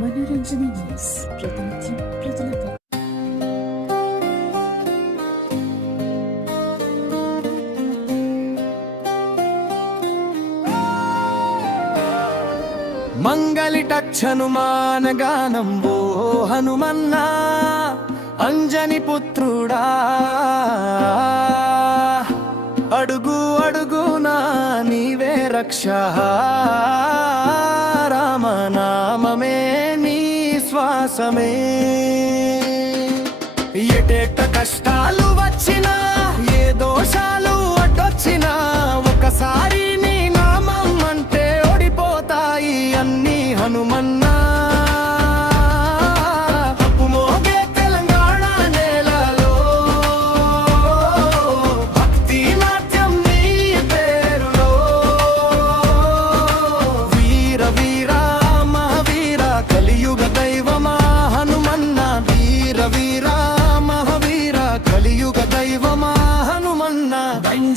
మనోరంజని న్యూస్ ప్రతినిత్యం ప్రజలకు. మంగళిటచ్ హనుమానగానం ఓ హనుమన్నా అంజని పుత్రుడా, అడుగు అడుగునా నీవే రక్ష, రామనామమే నీ శ్వాసమే. ఎటెట కష్టాలు వచ్చినా, ఏ దోషాలు అడ్డొచ్చినా, ఒకసారి నీ నామం అంటే ఓడిపోతాయి అన్ని హనుమన్నా.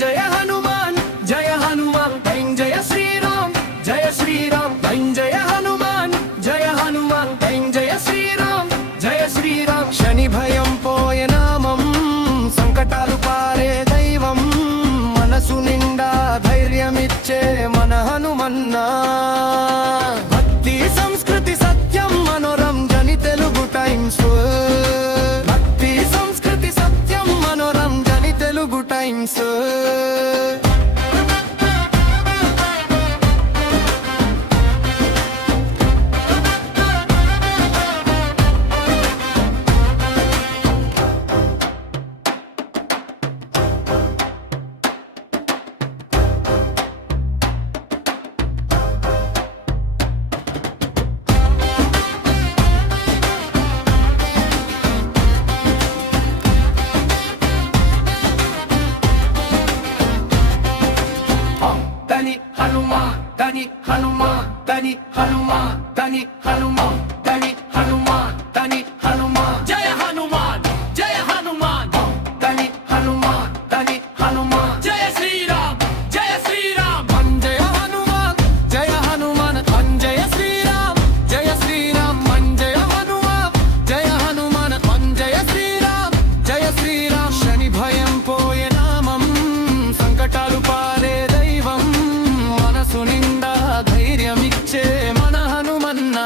జయ హనుమాన్ జయ హనుమాన్ జయ శ్రీరామ్ జయ శ్రీరామ్ జయ హనుమాన్ జయ హనుమాన్ జయ శ్రీరామ్ జయ శ్రీరామ్. శని భయం పోయే నామం, సంకటాలు పారే దైవం, మనసు నిండా ధైర్యమిచ్చే మన హనుమన్నా. భక్తి సంస్కృతి సత్యం మనోరంజని తెలుగు టైమ్స్. భక్తి సంస్కృతి సత్యం మనోరంజని Telugu times. Dani Hanuman, Dani Hanuman, Dani Hanuman, Dani Hanuman, Dani Hanuman, Jaya Hanuman, Jaya Hanuman, Dani Hanuman, Dani Hanuman, Jaya Sri Ram, Jaya Sri Ram, Jaya Hanuman, Jaya Hanuman, Jaya Sri Ram, Jaya Sri Ram, Jaya Hanuman, Jaya Hanuman, Jaya Sri Ram, Jaya Sri Ram. Shani bhayam poye namam, sankatalu pare daivam, manasu ninda ధైర్యమిచ్చే మన హనుమన్నా.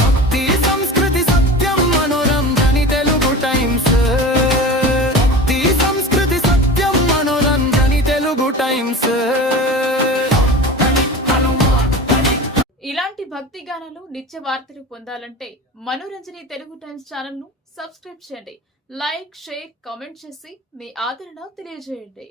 భక్తి సంస్కృతి సత్యం మనోరంజని Telugu times. భక్తి సంస్కృతి సత్యం మనోరంజని Telugu times. ఇలాంటి భక్తి గానాలు, నిత్య వార్తలు పొందాలంటే మనోరంజని తెలుగు టైమ్స్ ఛానల్ ను సబ్స్క్రైబ్ చేయండి. లైక్, షేర్, కామెంట్ చేసి మీ ఆదరణ తెలియజేయండి.